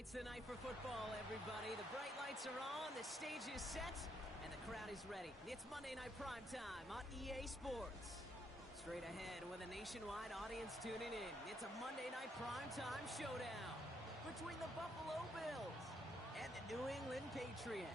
Tonight's the night for football, everybody. The bright lights are on, the stage is set, and the crowd is ready. It's Monday Night Primetime on EA Sports. Straight ahead with a nationwide audience tuning in, it's a Monday Night Primetime showdown between the Buffalo Bills and the New England Patriots.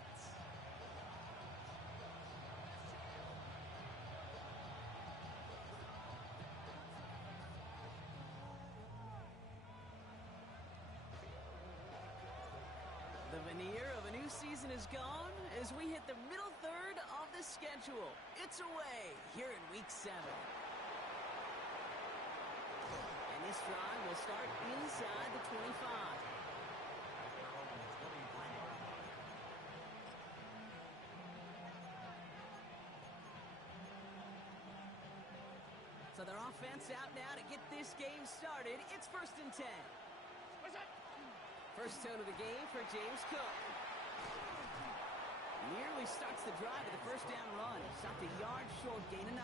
The veneer of a new season is gone as we hit the middle third of the schedule. It's away here in Week 7. And this drive will start inside the 25. So their offense out now to get this game started. It's 1st and 10. First tone of the game for James Cook. Nearly starts the drive with a first down run. Stopped a yard short, gain of 9.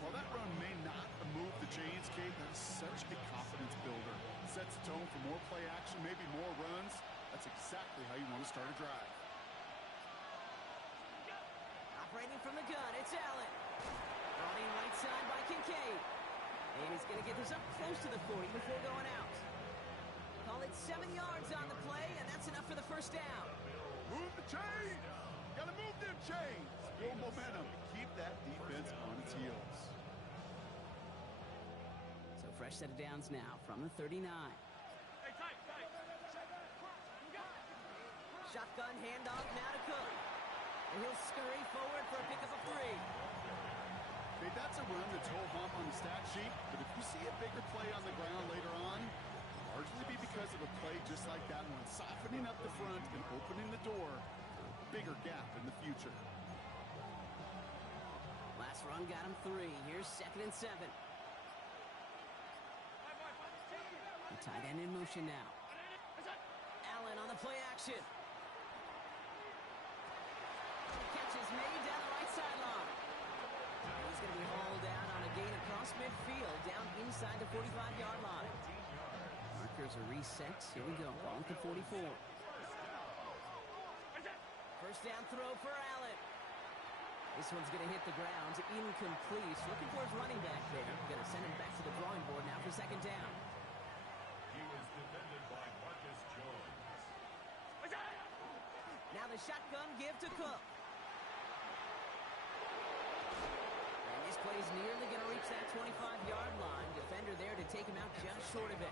Well, that run may not move the chains, Kate. That is such a confidence builder. Sets the tone for more play action, maybe more runs. That's exactly how you want to start a drive. Operating from the gun, it's Allen. Running right side by Kincaid. And he's going to get this up close to the 40 before going out. Call it 7 yards on the play, and that's enough for the first down. Move the chains! Gotta move them chains! Build momentum. Keep that defense on its heels. So fresh set of downs now from the 39. Shotgun handoff now to Cook. And he'll scurry forward for a pickup of 3. Okay, that's a run that's ho-hum on the stat sheet, but if you see a bigger play on the ground later on, largely be because of a play just like that one, softening up the front and opening the door for a bigger gap in the future. Last run got him 3. Here's 2nd and 7. The tight end in motion now. Allen on the play action. Catch is made down the right sideline. And he's going to be hauled down on a gain across midfield, down inside the 45-yard line. Markers are reset. Here we go. Ball at the 44. First down throw for Allen. This one's going to hit the ground. Incomplete. Looking for his running back there. Going to send him back to the drawing board now for 2nd down. He was defended by Marcus Jones. Now the shotgun give to Cook. And this play's nearly going to reach that 25-yard line. Defender there to take him out just short of it.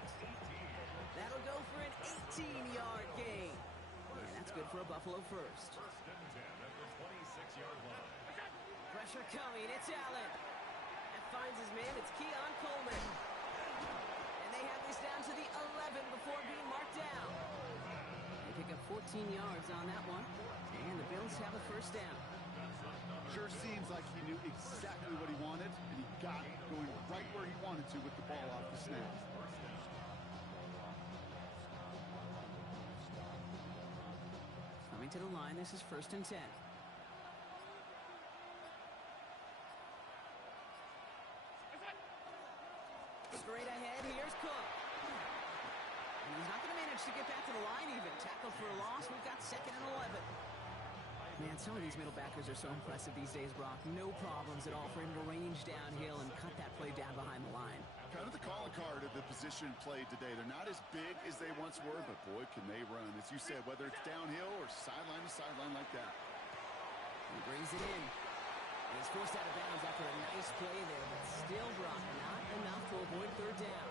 That'll go for an 18-yard gain. And that's good for a Buffalo first. 1st and 10 at the 26-yard line. Pressure coming. It's Allen. That finds his man. It's Keon Coleman. And they have this down to the 11 before being marked down. They pick up 14 yards on that one. And the Bills have a first down. Sure seems like he knew exactly what he wanted, and he got it going right where he wanted to with the ball off the snap. Coming to the line, this is 1st and 10. Straight ahead, here's Cook. And he's not going to manage to get back to the line even. Tackled for a loss, we've got 2nd and 11. Man, some of these middle backers are so impressive these days, Brock. No problems at all for him to range downhill and cut that play down behind the line. Kind of the calling card of the position played today. They're not as big as they once were, but boy, can they run. As you said, whether it's downhill or sideline to sideline like that. He brings it in. And he's forced out of bounds after a nice play there, but still, Brock, not enough to avoid 3rd down.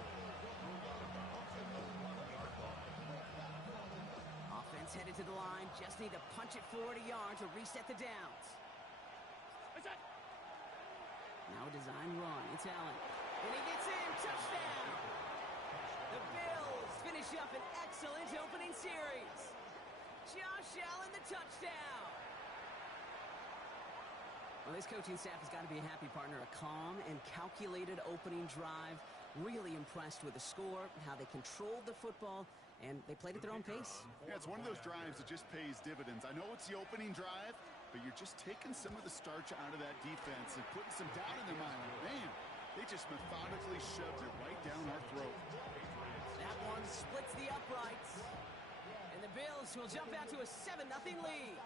Offense headed to the line. Just need to punch it 40 yards to reset the downs. Now a design run. It's Allen. And he gets in. Touchdown! The Bills finish up an excellent opening series. Josh Allen, the touchdown. Well, this coaching staff has got to be a happy partner. A calm and calculated opening drive. Really impressed with the score, how they controlled the football, and they played at their own pace. Yeah, it's one of those drives that just pays dividends. I know it's the opening drive, but you're just taking some of the starch out of that defense and putting some doubt in their mind. Man, they just methodically shoved it right down our throat. That one's splits the uprights. And the Bills will jump out to a 7-0 lead.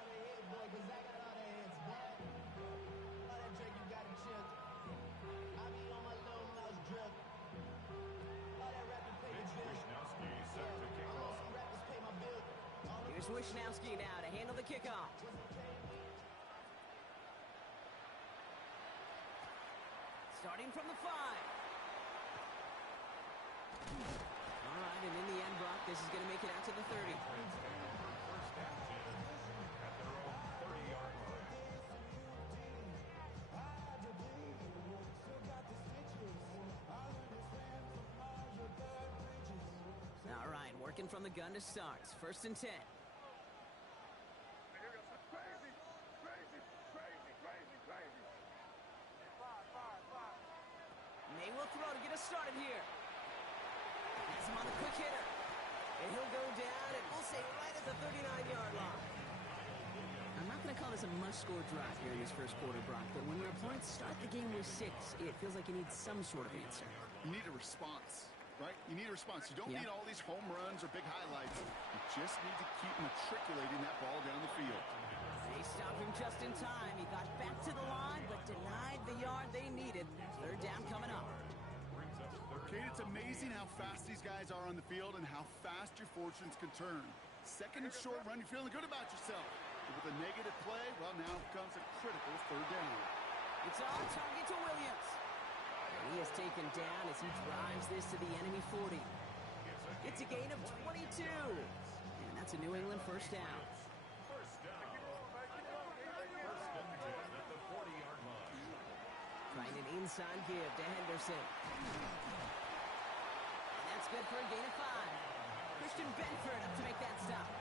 Here's Wishnowski now to handle the kickoff. Starting from the 5. All right, and in the end, Brock, this is going to make it out to the 30. All right, working from the gun to start. 1st and 10. May will throw to get us started here. Has him on the quick hitter. And he'll go down, and we'll say right at the 39-yard line. I'm not going to call this a must-score drive here in this first quarter, Brock, but when your opponents start the game with 6, it feels like you need some sort of answer. You need a response, right? You need a response. You don't need all these home runs or big highlights. You just need to keep matriculating that ball down the field. They stopped him just in time. He got back to the line, but denied the yard they needed. 3rd down coming up. Kate, it's amazing how fast these guys are on the field and how fast your fortunes can turn. 2nd and short run, you're feeling good about yourself. But with a negative play, well, now comes a critical 3rd down. It's on target to Williams. He is taken down as he drives this to the enemy 40. It's a gain of 22. And that's a New England 1st down. Trying an inside give to Henderson. And that's good for a gain of 5. Christian Benford up to make that stop.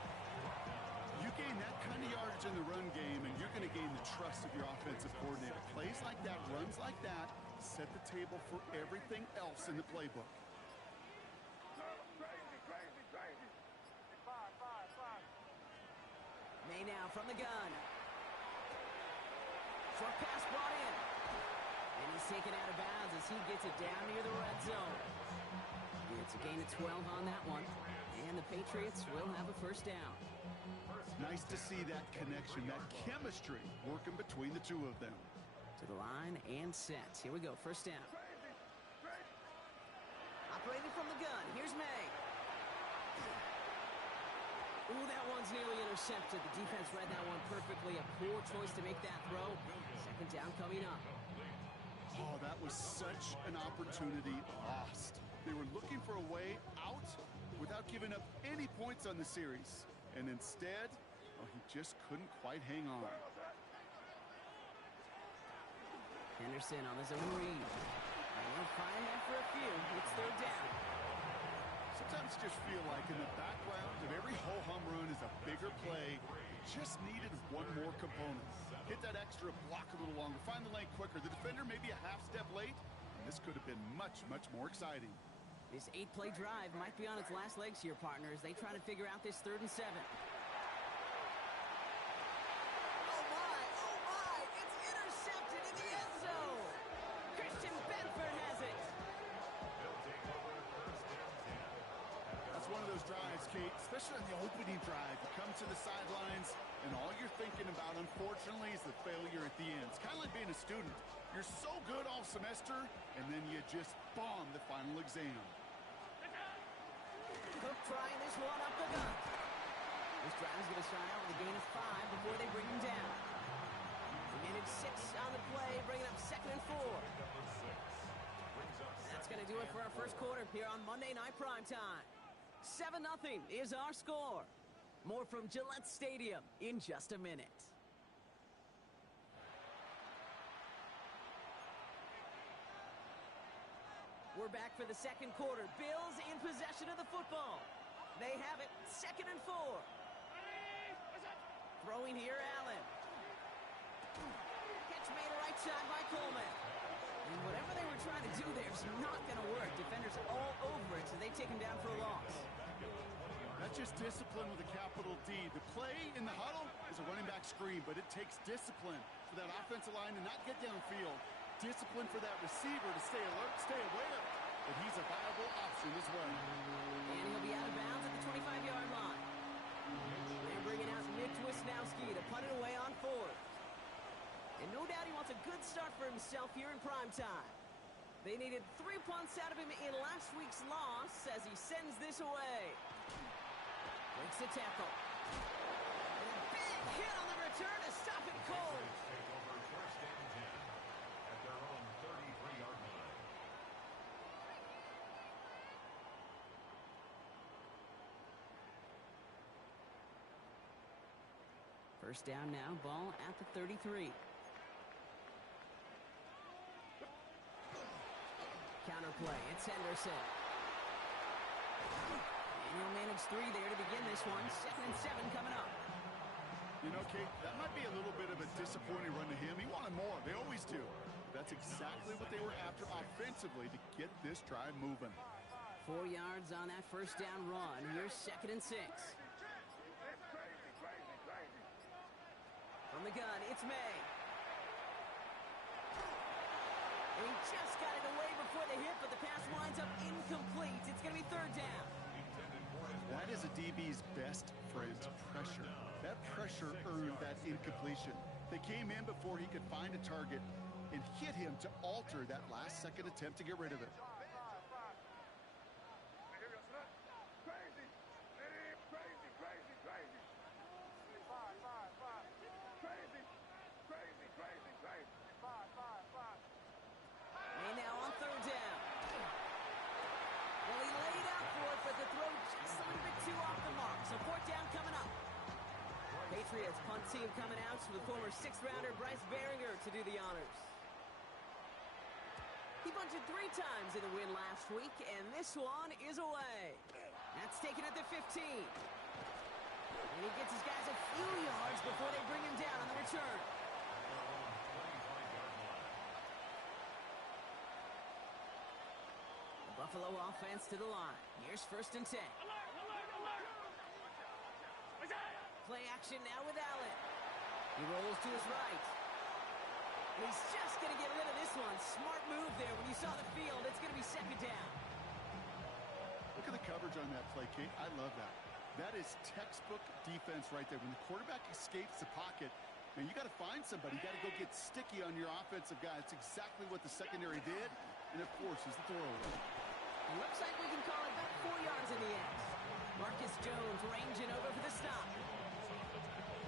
You gain that kind of yardage in the run game, and you're going to gain the trust of your offensive coordinator. Plays like that, runs like that, set the table for everything else in the playbook. May now from the gun. Short pass brought in. And he's taken out of bounds as he gets it down near the red zone. It's a gain of 12 on that one. And the Patriots will have a 1st down. Nice to see that connection, that chemistry working between the two of them. To the line and set. Here we go, 1st down. Operating from the gun. Here's May. Ooh, that one's nearly intercepted. The defense read that one perfectly. A poor choice to make that throw. 2nd down coming up. Oh, that was such an opportunity lost. They were looking for a way out without giving up any points on the series. And instead, well, he just couldn't quite hang on. Henderson on the zone read. And we'll find that for a few. It's 3rd down. Sometimes you just feel like in the background of every ho-hum run is a bigger play. Just needed one more component. Hit that extra block a little longer. Find the lane quicker. The defender may be a half step late. And this could have been much, much more exciting. This 8-play drive might be on its last legs here, partners. They try to figure out this 3rd and 7. Oh, my! It's intercepted in the end zone! Christian Benford has it! That's one of those drives, Kate, especially on the opening drive. You come to the sidelines, and all you're thinking about, unfortunately, is the failure at the end. It's kind of like being a student. You're so good all semester, and then you just bomb the final exam. Cook trying this one up the gut. This drive is going to start out with a gain of 5 before they bring him down. Minute 6 on the play, bringing up 2nd and 4. That's going to do it for our first quarter here on Monday Night Primetime. 7-0 is our score. More from Gillette Stadium in just a minute. We're back for the second quarter. Bills in possession of the football. They have it, 2nd and 4. Throwing here, Allen. Catch made right side by Coleman. And whatever they were trying to do there is not going to work. Defenders all over it, so they take him down for a loss. That's just discipline with a capital D. The play in the huddle is a running back screen, but it takes discipline for that offensive line to not get downfield. Discipline for that receiver to stay alert, stay aware. but he's a viable option as well. And he'll be out of bounds at the 25-yard line. They're bringing out Nick Wisnowski to punt it away on fourth. And no doubt he wants a good start for himself here in primetime. They needed 3 punts out of him in last week's loss as he sends this away. Breaks the tackle. And a big hit on the return to stop it cold. Take over first and 10 at their own 33-yard line. First down now, ball at the 33. Counter play, it's Henderson. And he'll manage 3 there to begin this one. 2nd and 7 coming up. You know, Kate, that might be a little bit of a disappointing run to him. He wanted more. They always do. That's exactly what they were after offensively to get this drive moving. 4 yards on that first down run. Here's 2nd and 6. From the gun, it's May. And he just got it away before the hit, but the pass winds up incomplete. It's going to be 3rd down. That is a DB's best friend, pressure. That pressure earned that incompletion. They came in before he could find a target and hit him to alter that last-second attempt to get rid of it. And now on 3rd down. Well, he laid out for it, but the throw just a little bit too off the mark. So 4th down coming up. Patriots punt team coming out to the former 6th-rounder Bryce Behringer to do the honors. He bunted 3 times in the win last week, and this one is away. That's taken at the 15. And he gets his guys a few yards before they bring him down on the return. The Buffalo offense to the line. Here's 1st and 10. Play action now with Allen. He rolls to his right. And he's just going to get rid of this one. Smart move there. When you saw the field, it's going to be 2nd down. Look at the coverage on that play, Kate. I love that. That is textbook defense right there. When the quarterback escapes the pocket, man, you got to find somebody. You got to go get sticky on your offensive guy. That's exactly what the secondary did. And, of course, is the throwaway. Looks like we can call it back 4 yards in the end. Marcus Jones ranging over for the stop.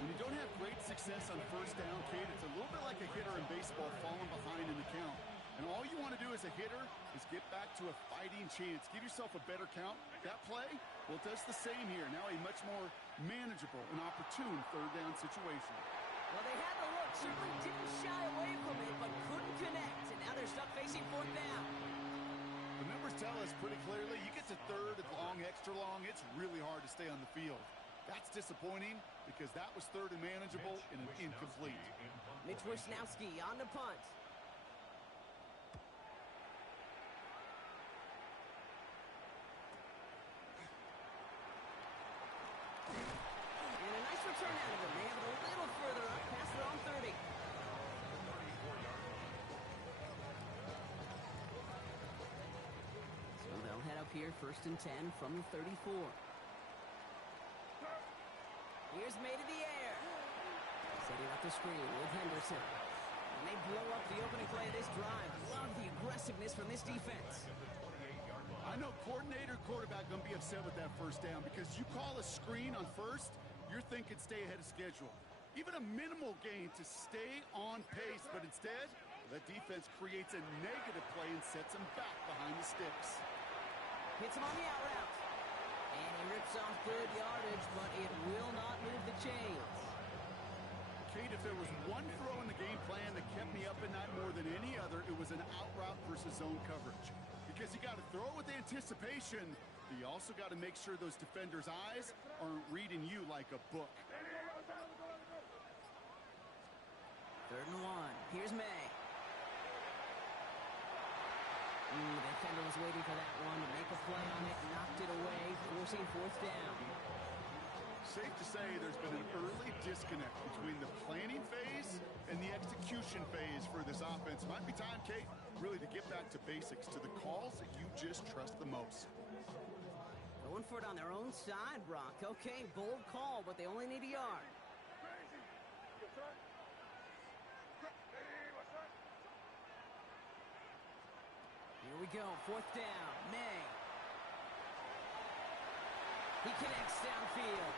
When you don't have great success on 1st down, Kate, it's a little bit like a hitter in baseball falling behind in the count. And all you want to do as a hitter is get back to a fighting chance. Give yourself a better count. That play, well, it does the same here. Now a much more manageable and opportune 3rd down situation. Well, they had the look. Certainly didn't shy away from it, but couldn't connect. And now they're stuck facing 4th down. The numbers tell us pretty clearly, you get to 3rd and long, extra long, it's really hard to stay on the field. That's disappointing because that was 3rd and manageable and an incomplete. Mitch Wisnowski on the punt. And a nice return out of him. They have it a little further up past their own 30. So they'll head up here 1st and 10 from the 34. Here's May to the air. Setting up the screen with Henderson. And they blow up the opening play of this drive. Love the aggressiveness from this defense. I know coordinator, quarterback going to be upset with that 1st down because you call a screen on 1st, you're thinking stay ahead of schedule. Even a minimal gain to stay on pace, but instead, the defense creates a negative play and sets him back behind the sticks. Hits him on the out route. And he rips off good yardage, but it will not move the chains. Kate, if there was one throw in the game plan that kept me up at night more than any other, it was an out route versus zone coverage. Because you got to throw with anticipation, but you also got to make sure those defenders' eyes aren't reading you like a book. 3rd and 1. Here's May. The defender was waiting for that one to make a play on it, knocked it away, forcing 4th down. Safe to say there's been an early disconnect between the planning phase and the execution phase for this offense. Might be time, Kate, really to get back to basics, to the calls that you just trust the most. Going for it on their own side, Brock. Okay, bold call, but they only need a yard. Here we go, 4th down, May. He connects downfield.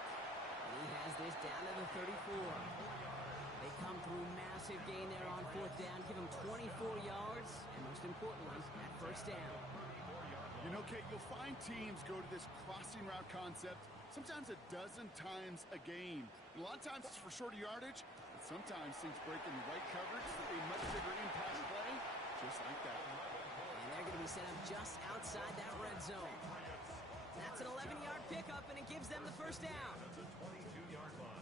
And he has this down to the 34. They come through massive gain there on 4th down, give him 24 yards, and most importantly, that 1st down. You know, Kate, you'll find teams go to this crossing route concept sometimes a dozen times a game. And a lot of times it's for shorter yardage, but sometimes things break in the right coverage for a much bigger impact play, just like that. And they're going to be set up just outside that red zone. That's an 11-yard pickup, and it gives them the 1st down. At the 22-yard line.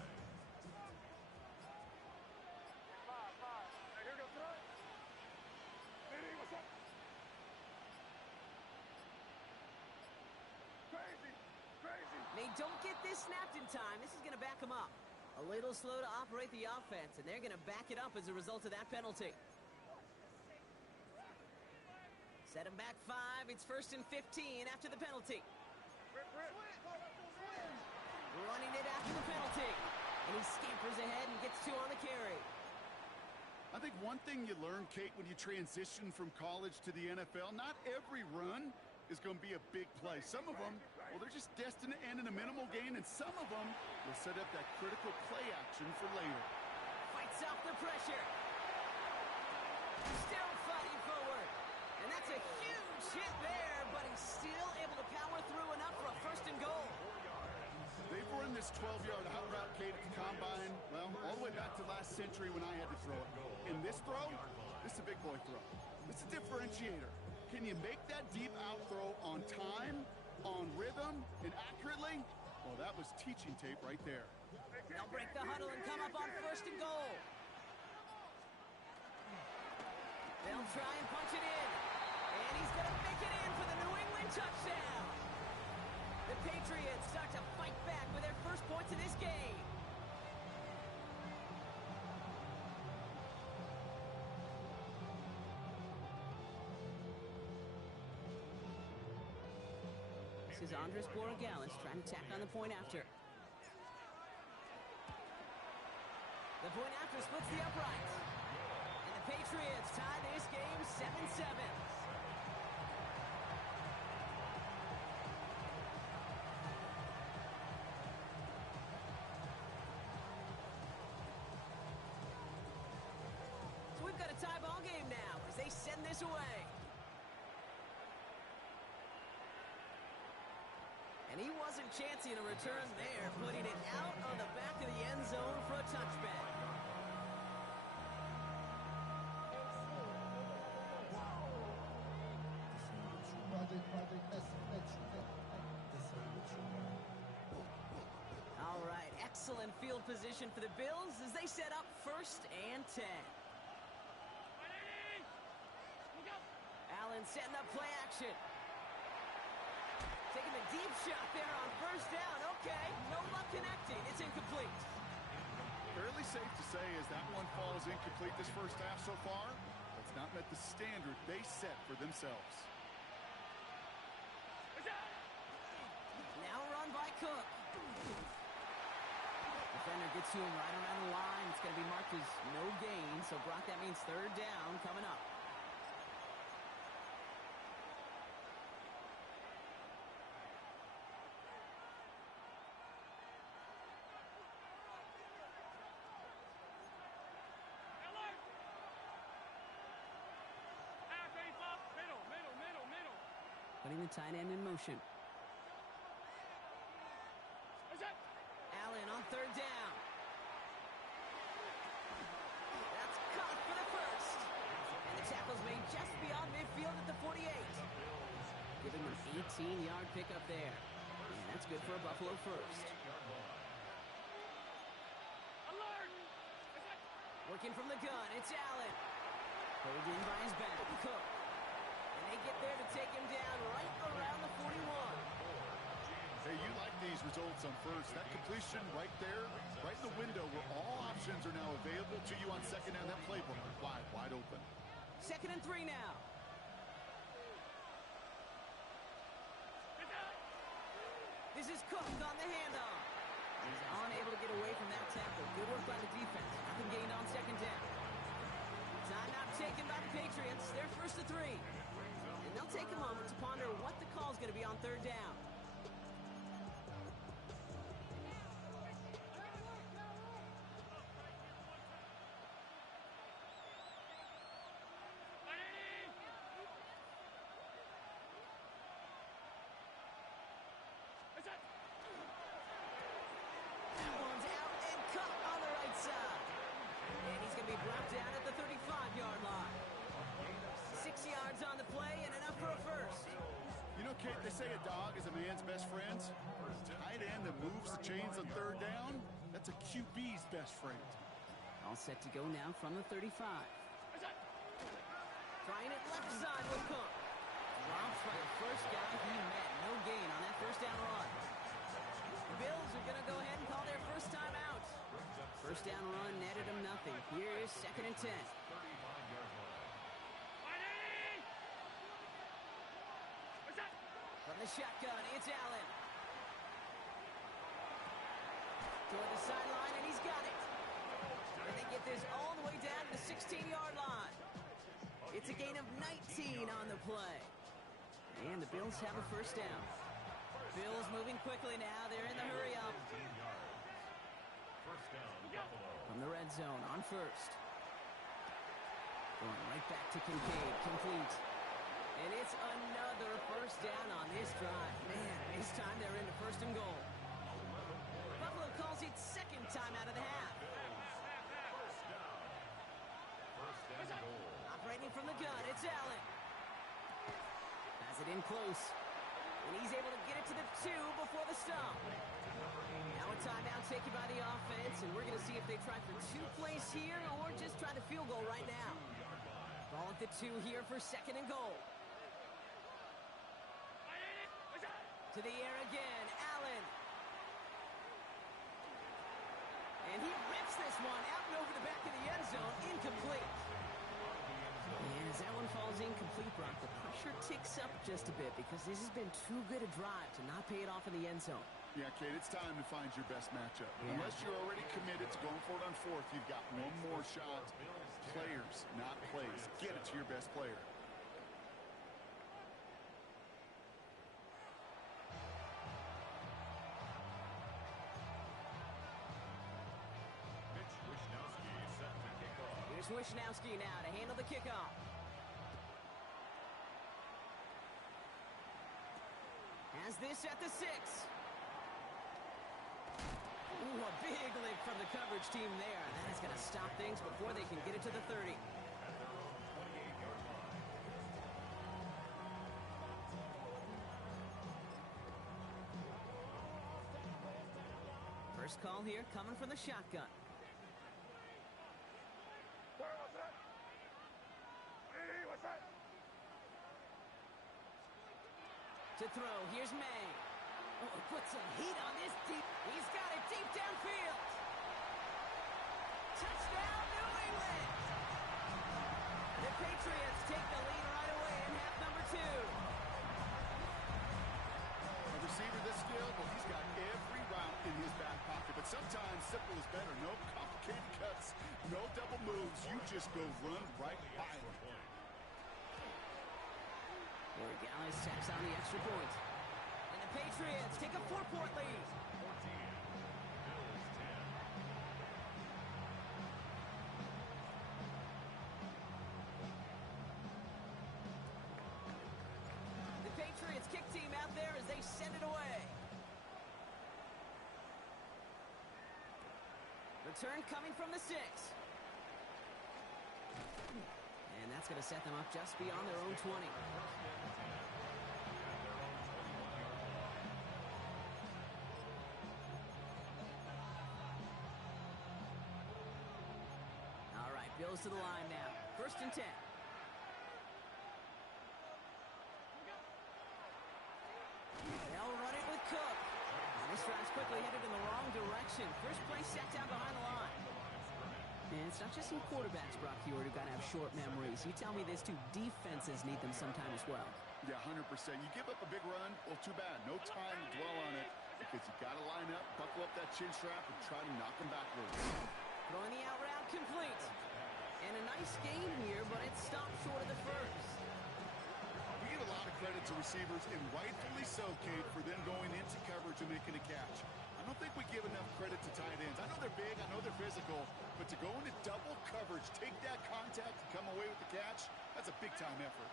They don't get this snapped in time. This is going to back them up. A little slow to operate the offense, and they're going to back it up as a result of that penalty. Set him back 5. It's 1st and 15 after the penalty. Running it after the penalty. And he scampers ahead and gets 2 on the carry. I think one thing you learn, Kate, when you transition from college to the NFL, not every run is going to be a big play. Some of them, well, they're just destined to end in a minimal gain, and some of them will set up that critical play action for later. Fights off the pressure. Still fighting forward. And that's a huge hit there, but he's still able to power through enough for a 1st and goal. They've run this 12-yard out route, Kate, at the combine, well, all the way back to last century when I had to throw it. In this throw, this is a big boy throw. This is a differentiator. Can you make that deep out throw on time, on rhythm, and accurately? Well, that was teaching tape right there. They'll break the huddle and come up on 1st and goal. They'll try and punch it in. And he's going to make it in for the New England touchdown. The Patriots start to fight back with their 1st points of this game. This is Andres Borregales trying to tack on the point after. The point after splits the uprights. And the Patriots tie this game 7-7. So we've got a tie ball game now as they send this away. And he wasn't chancing a return there, putting it out on the back of the end zone for a touchback. All right, excellent field position for the Bills as they set up 1st and 10. Allen setting up play action. Taking the deep shot there on 1st down. Okay, no luck connecting. It's incomplete. Fairly safe to say as that one falls incomplete this 1st half so far, it's not met the standard they set for themselves. Now run by Cook. Defender gets to him right around the line. It's going to be marked as no gain, so Brock, that means 3rd down coming up. Putting the tight end in motion. Allen on 3rd down. That's caught for the 1st. And the tackle's made just beyond midfield at the 48. Giving him an 18-yard pickup there. And that's good for a Buffalo 1st. Working from the gun, it's Allen. Pulled in by his back, Cook. And they get there to take him down right around the 41. Hey, you like these results on 1st. That completion right there, right in the window where all options are now available to you on 2nd down. That playbook wide open. 2nd and 3 now. This is Cook on the handoff. He's unable to get away from that tackle. Good work by the defense. Nothing gained on second down. Timeout taken by the Patriots. They're first to 3. And they'll take a moment to ponder what the call is going to be on third down. That one's out and cut on the right side. And he's going to be brought down at the 35-yard line. 6 yards on the play and enough for a first. You know, Kate, they say a dog is a man's best friend. Tight end that moves the chains on third down, that's a QB's best friend. All set to go now from the 35. Trying it left side with Cook. Drops by the first guy he met. No gain on that first down run. The Bills are going to go ahead and call their first time out. First down run netted them nothing. Here is 2nd and 10. From the shotgun, it's Allen. Toward the sideline, and he's got it. And they get this all the way down to the 16-yard line. It's a gain of 19 on the play. And the Bills have a first down. Bills moving quickly now. They're in the hurry up. From the red zone on first. Going right back to Kincaid. Complete. And it's another first down on this drive. Man, this time they're into first and goal. Buffalo calls it second time out of the half. Operating from the gun, it's Allen. Has it in close. And he's able to get it to the 2 before the stop. Now a timeout taken by the offense, and we're going to see if they try for 2 plays here or just try the field goal right now. Ball at the 2 here for 2nd and goal. To the air again, Allen. And he rips this one out and over the back of the end zone, incomplete. And as that one falls incomplete, Brock, the pressure ticks up just a bit because this has been too good a drive to not pay it off in the end zone. Yeah, Kate, it's time to find your best matchup. Yeah. Unless you're already committed to going for it on 4th, you've got one more shot. Players, not plays. Get it to your best player. Wishnowski now to handle the kickoff. Has this at the 6. Ooh, a big lick from the coverage team there. That is going to stop things before they can get it to the 30. First call here coming from the shotgun. To throw, here's May. Oh, put some heat on this deep. He's got it deep downfield. Touchdown, New England. The Patriots take the lead right away in half number 2. A receiver this skilled, well, he's got every route in his back pocket. But sometimes simple is better. No complicated cuts, no double moves. You just go run right by him. Gallus sacks on the extra point. And the Patriots take a 4-point lead. The Patriots kick team out there as they send it away. Return coming from the 6. And that's going to set them up just beyond their own 20. All right, Bills to the line now. 1st and 10. They'll run it with Cook. And this drive's quickly headed in the wrong direction. First play set down behind the line. And it's not just some quarterbacks, Brock Huard, who got to have short memories. You tell me this too, defenses need them sometime as well. Yeah, 100%. You give up a big run, well, too bad. No time to dwell on it. because you got to line up, buckle up that chin strap, and try to knock them backwards. Throwing the out route complete. And a nice gain here, but it stopped short of the first. We give a lot of credit to receivers, and rightfully so, Kate, for them going into coverage and making a catch. I don't think we give enough credit to tight ends. I know they're big, I know they're physical, but to go into double coverage, take that contact, and come away with the catch, that's a big-time effort.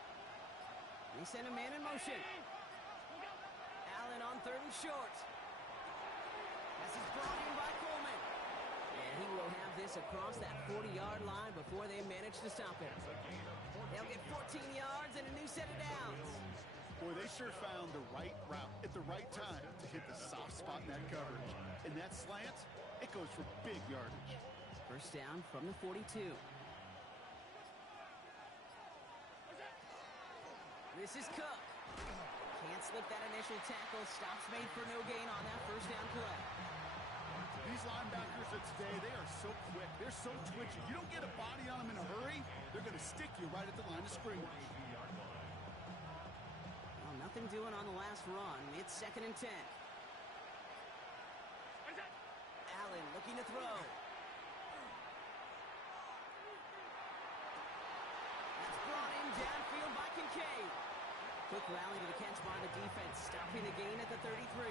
They send a man in motion. Allen on 3rd and short. This is brought in by Coleman. And he will have this across that 40-yard line before they manage to stop him. They'll get 14 yards and a new set of downs. Boy, they sure found the right route at the right time to hit the soft spot in that coverage. And that slant, it goes for big yardage. First down from the 42. This is Cook. Can't slip that initial tackle. Stops made for no gain on that first down play. These linebackers of today, they are so quick. They're so twitchy. You don't get a body on them in a hurry, they're going to stick you right at the line of scrimmage. Well, nothing doing on the last run. It's 2nd and 10. Allen looking to throw. That's brought in downfield by Kincaid. Quick rally to the catch by the defense, stopping the gain at the 33.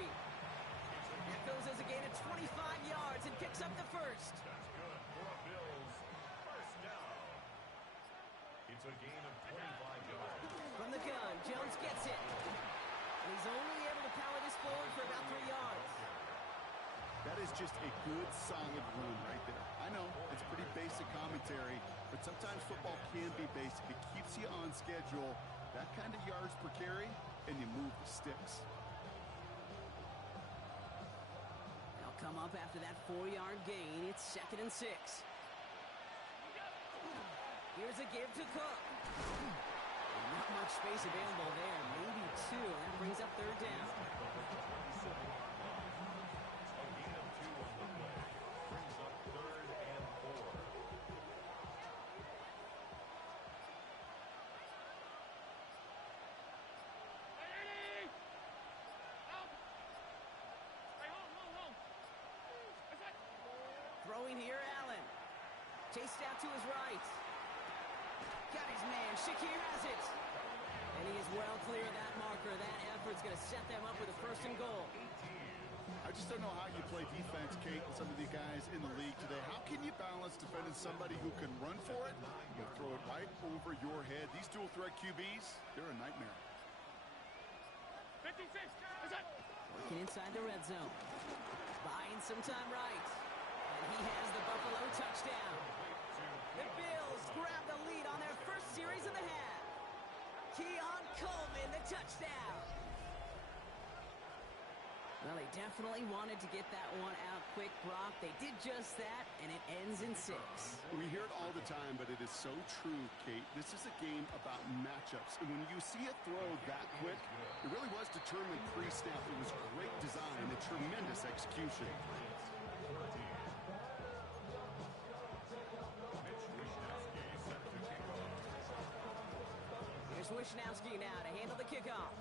That goes as a gain of 25 yards and picks up the first. That's good for a Bills first down. It's a gain of 25 yards. From the gun, Jones gets it. And he's only able to power this forward for about 3 yards. That is just a good, solid run right there. I know, it's pretty basic commentary, but sometimes football can be basic. It keeps you on schedule. That kind of yards per carry, and you move the sticks. They'll come up after that 4-yard gain. It's 2nd and 6. Here's a give to Cook. Not much space available there. Maybe 2. That brings up 3rd down. A gain of 2 on the play. Brings up 3rd and 4. Throwing here, Allen. Chased out to his right. Got his man. Shakir has it. And he is well clear of that marker. That effort's going to set them up with a 1st and goal. I just don't know how you play defense, Kate, with some of the guys in the league today. How can you balance defending somebody who can run for it and throw it right over your head? These dual threat QBs, they're a nightmare. 56. Is it? Working inside the red zone. Buying some time right. And he has the Buffalo touchdown. The Bills grab the lead on their first series of the half. Keon Coleman, the touchdown. Well, they definitely wanted to get that one out quick, Brock. They did just that, and it ends in 6. We hear it all the time, but it is so true, Kate. This is a game about matchups. And when you see a throw that quick, it really was determined pre-snap. It was great design and tremendous execution. Here's Wishnowski now to handle the kickoff.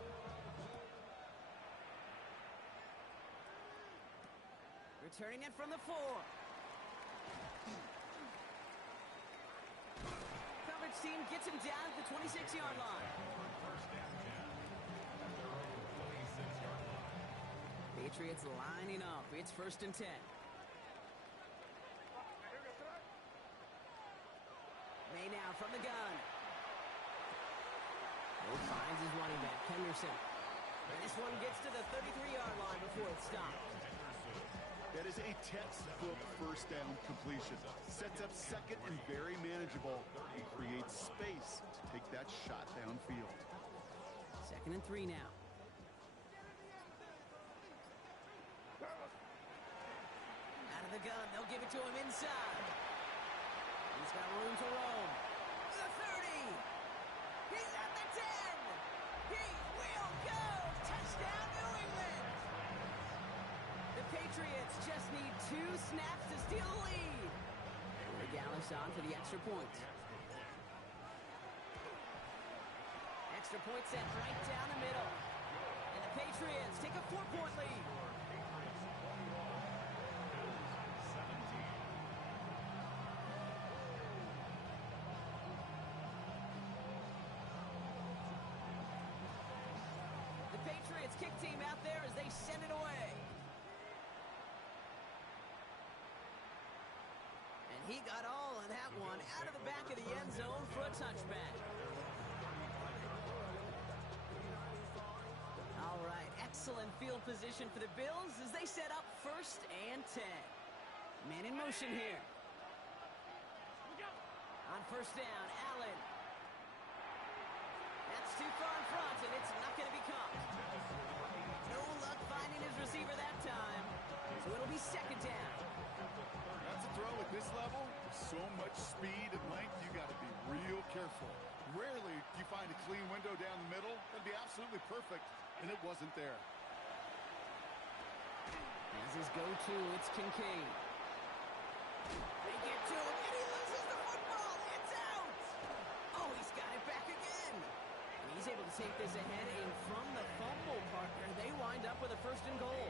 Returning it from the 4. Coverage team gets him down at the 26-yard line. First and 10 at their own 26-yard line. Patriots lining up. It's 1st and 10. May now from the gun. He finds his running back, Henderson. And this one gets to the 33-yard line before it's stopped. That is a textbook first down completion. Sets up 2nd and very manageable and creates space to take that shot downfield. 2nd and 3 now. Out of the gun, they'll give it to him inside. He's got room to roam. The 30. He's at the 10. He will go. Touchdown, New England. The Patriots just need 2 snaps to steal the lead. Gallis on for the extra point. Extra point set right down the middle. And the Patriots take a 4-point lead. kick team out there as they send it away. And he got all of that one out of the back of the end zone for a touchback. All right, excellent field position for the Bills as they set up 1st and 10. Man in motion here. On 1st down, Allen. That's too far in front, and it's not going to be caught. No luck finding his receiver that time, so it'll be 2nd down. That's a throw at this level. So much speed and length, you got to be real careful. Rarely do you find a clean window down the middle. That'd be absolutely perfect, and it wasn't there. As his go-to, it's Kincaid. They get to him, and he loses the football. It's out. Oh, he's got it back again. And he's able to take this ahead, and from the fumble partner, they wind up with a 1st and goal.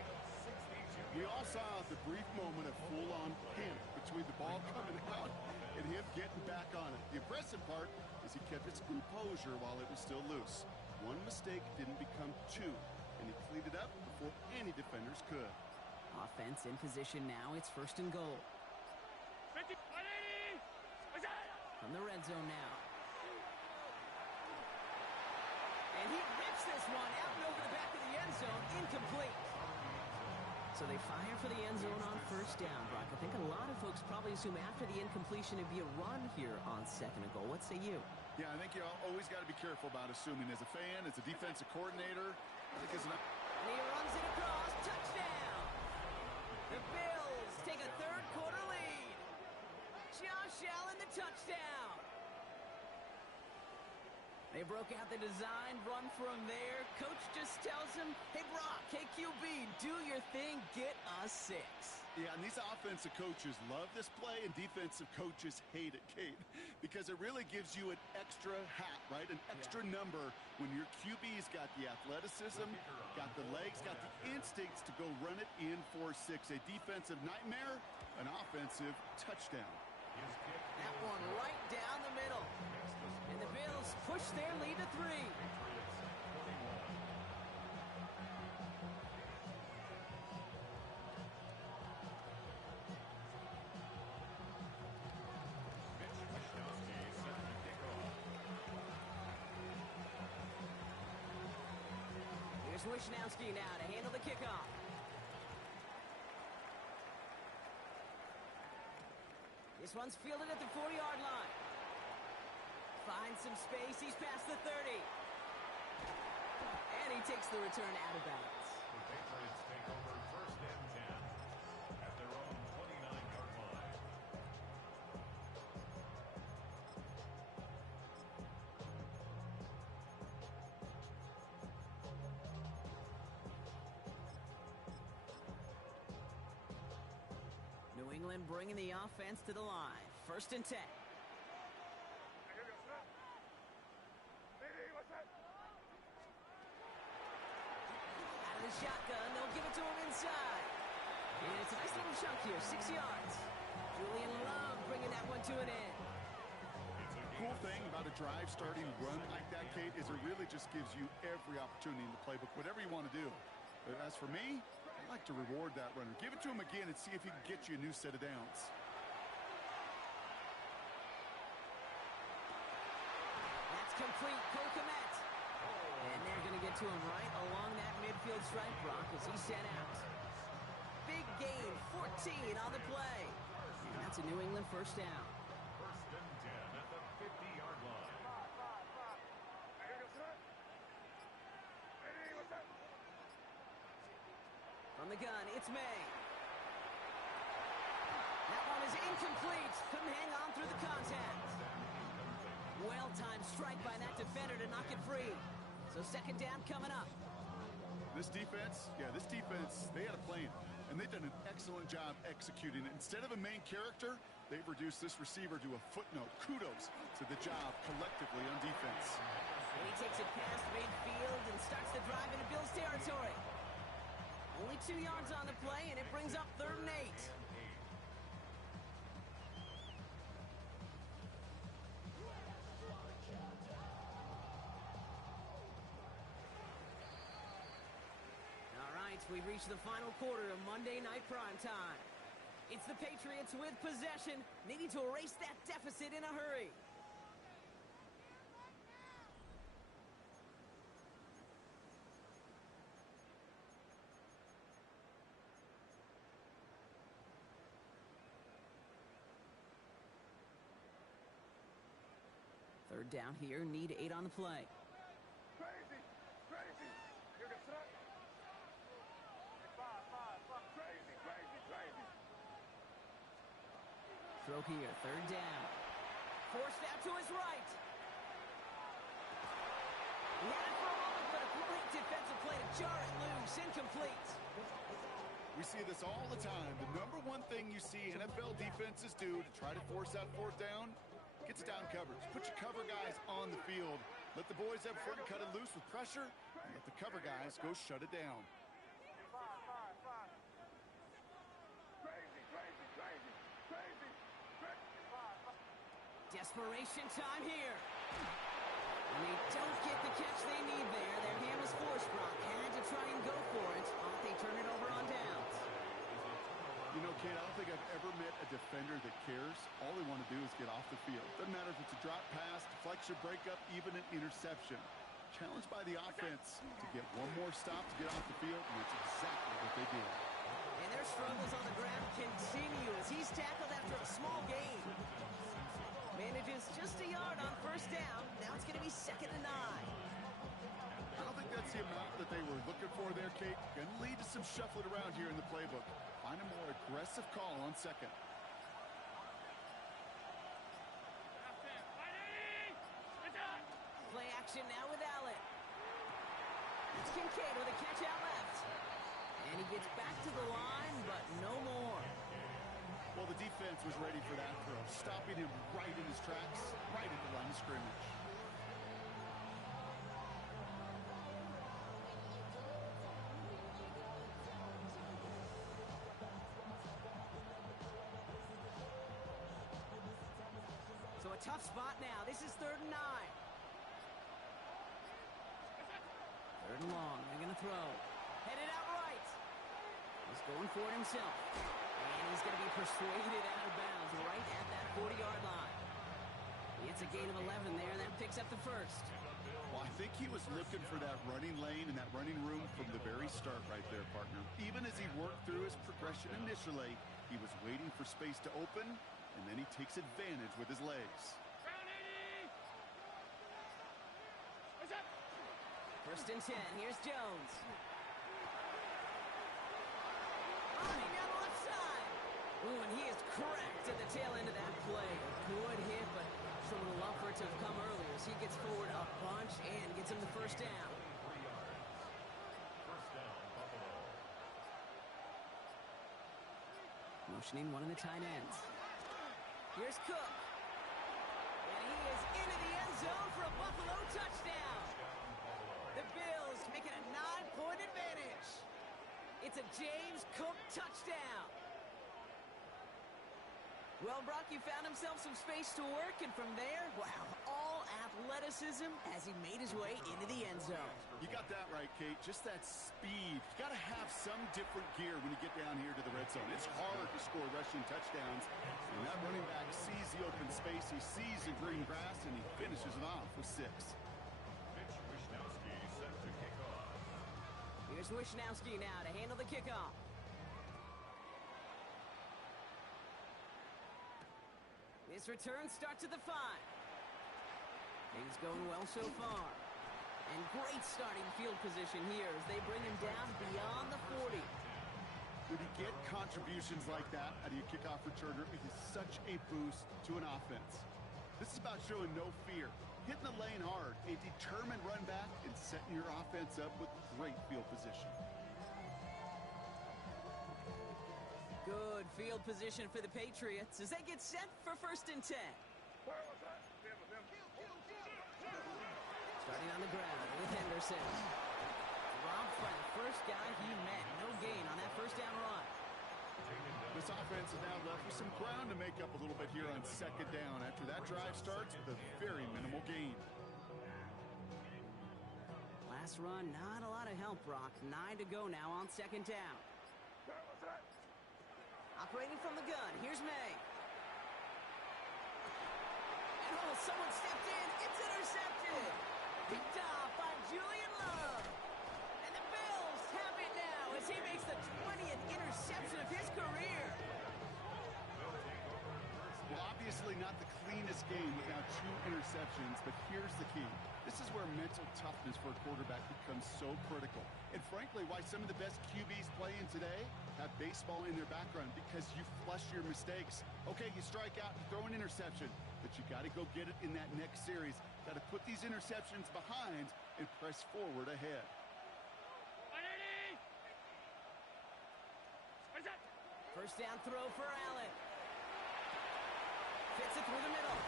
We all saw the brief moment of full-on panic between the ball coming out and him getting back on it. The impressive part is he kept his composure while it was still loose. One mistake didn't become 2, and he cleaned it up before any defenders could. Offense in position now. It's 1st and goal. From the red zone now. And he rips this one out and over the back of the end zone. Incomplete. So they fire for the end zone on 1st down, Brock. I think a lot of folks probably assume after the incompletion it'd be a run here on 2nd and goal. What say you? Yeah, I think you always got to be careful about assuming. As a fan, as a defensive coordinator, I think it's enough. And he runs it across. Touchdown! The Bills take a 3rd quarter lead. Josh Allen, the touchdown. They broke out the design, run from there. Coach just tells him, hey, Brock, KQB, do your thing, get us 6. Yeah, and these offensive coaches love this play, and defensive coaches hate it, Kate, because it really gives you an extra hat, right? An extra number when your QB's got the athleticism, got the legs, got the instincts to go run it in for 6. A defensive nightmare, an offensive touchdown. That one right down the middle. And the Bills push their lead to 3. Here's Wishnowski now to handle the kickoff. This one's fielded at the 40-yard line. Finds some space. He's past the 30. And he takes the return out of bounds. The Patriots take over 1st and 10 at their own 29-yard line. New England bringing the offense to the line. 1st and 10. Shotgun, they'll give it to him inside. And it's a nice little chunk here, 6 yards. Julian Love bringing that one to an end. Cool thing about a drive starting run like that, Kate, is it really just gives you every opportunity in the playbook, whatever you want to do. But as for me, I like to reward that runner. Give it to him again and see if he can get you a new set of downs. That's complete. Cole Kmet. And they're going to get to him right along that midfield stripe, Brock, as he's sent out. Big gain, 14 on the play. And that's a New England 1st down. 1st and 10 at the 50-yard line. From the gun, it's May. That one is incomplete. Couldn't hang on through the contact. Well-timed strike by that defender to knock it free. So 2nd down coming up. This defense, they had a plan. And they've done an excellent job executing it. Instead of a main character, they've reduced this receiver to a footnote. Kudos to the job collectively on defense. And he takes it past midfield and starts the drive into Bills territory. Only 2 yards on the play, and it brings up 3rd and 8. we've reached the final quarter of Monday Night Primetime. It's the Patriots with possession, needing to erase that deficit in a hurry. Third down here, need 8 on the play. Crazy. You're gonna suck. Five. Crazy. Throw here, third down. Forced out to his right. He had it for a moment, but a great defensive play to jar it loose. Incomplete. We see this all the time. The number one thing you see NFL defenses do to try to force that fourth down, gets down coverage. Put your cover guys on the field. Let the boys up front cut it loose with pressure, and let the cover guys go shut it down. Five. Crazy. Desperation time here. And they don't get the catch they need there. Their hand was forced. Brock had to try and go for it, but they turn it over on downs. You know, Kate, I don't think I've ever met a defender that cares. All they want to do is get off the field. Doesn't matter if it's a drop pass, deflection, breakup, even an interception. Challenged by the offense to get one more stop to get off the field, and that's exactly what they did. And their struggles on the ground continue as he's tackled after a small gain. Manages just a yard on first down. Now it's going to be 2nd and 9. I don't think that's the amount that they were looking for there, Kate. Going to lead to some shuffling around here in the playbook. Find a more aggressive call on second. Play action now with Allen. It's Kincaid with a catch out left. And he gets back to the line, but no more. Well, the defense was ready for that throw, stopping him right in his tracks, right at the line of scrimmage. So a tough spot now. This is 3rd and 9. 3rd and long. They're going to throw. Headed out right. He's going for it himself. And he's going to be persuaded out of bounds right at that 40-yard line. It's a gain of 11 there, and that picks up the first. Well, I think he was looking for that running lane and that running room from the very start right there, partner. Even as he worked through his progression initially, he was waiting for space to open, and then he takes advantage with his legs. 1st and 10. Here's Jones. Running down the left side. Ooh, and he is cracked at the tail end of that play. A good hit, but someone would love for it to have come earlier as he gets forward a bunch and gets him the first down. 3 yards. First down, Buffalo. Motioning one of the tight ends. Here's Cook. And he is into the end zone for a Buffalo touchdown. The Bills make it a 9-point advantage. It's a James Cook touchdown. Well, Brock, you found himself some space to work, and from there, wow, all athleticism as he made his way into the end zone. You got that right, Kate. Just that speed. You got to have some different gear when you get down here to the red zone. It's hard to score rushing touchdowns. And that running back sees the open space, he sees the green grass, and he finishes it off with 6. Mitch Wishnowsky set to kick off. Here's Wishnowsky now to handle the kickoff. This return starts at the 5. Things going well so far. And great starting field position here as they bring him down beyond the 40. When you get contributions like that out of your kickoff returner, it is such a boost to an offense. This is about showing no fear, hitting the lane hard, a determined run back, and setting your offense up with great field position. Good field position for the Patriots as they get set for 1st and 10. Where was that? Starting on the ground with Henderson. Robbed by the first guy he met. No gain on that first down run. This offense is now left with some ground to make up a little bit here on 2nd down after that drive starts with a very minimal gain. pass run, not a lot of help, Brock. 9 to go now on second down. Operating from the gun, here's May. And someone stepped in. It's intercepted. Picked off by Julian Love. And the Bills have it now as he makes the 20th interception of his career. Well, obviously not the cleanest game without 2 interceptions, but here's the key. This is where mental toughness for a quarterback becomes so critical. And frankly, why some of the best QBs playing today have baseball in their background, because you flush your mistakes. Okay, you strike out, you throw an interception, but you got to go get it in that next series. Got to put these interceptions behind and press forward ahead. First down throw for Allen. Fits it through the middle.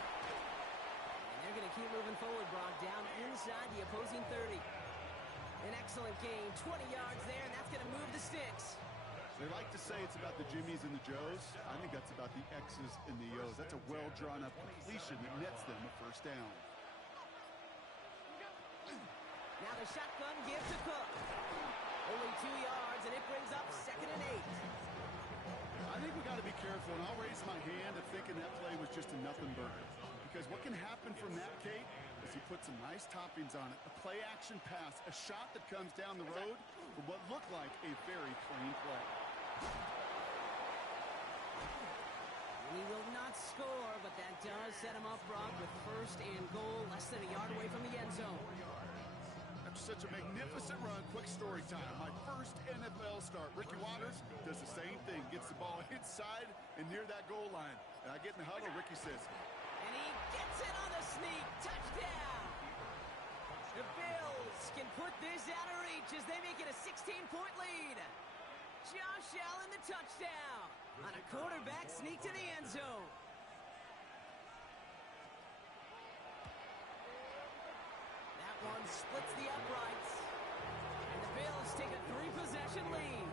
And they're going to keep moving forward, Brock, down inside the opposing 30. An excellent gain, 20 yards there, and that's going to move the sticks. They like to say it's about the Jimmies and the Joes. I think that's about the X's and the O's. That's a well-drawn-up completion that nets them a first down. Now the shotgun give to Cook. Only 2 yards, and it brings up 2nd and 8. I think we got to be careful, and I'll raise my hand of thinking that play was just a nothing burger. Because what can happen from that, Kate, is he put some nice toppings on it. A play-action pass, a shot that comes down the road for what looked like a very clean play. He will not score, but that does set him up, Brock, with 1st and goal, less than a yard away from the end zone. After such a magnificent run, quick story time. My first NFL start. Ricky Watters does the same thing. Gets the ball inside and near that goal line. And I get in the huddle, Ricky says, and he gets it on the sneak. Touchdown! The Bills can put this out of reach as they make it a 16-point lead. Josh Allen the touchdown on a quarterback sneak to the end zone. That one splits the uprights. And the Bills take a 3-possession lead.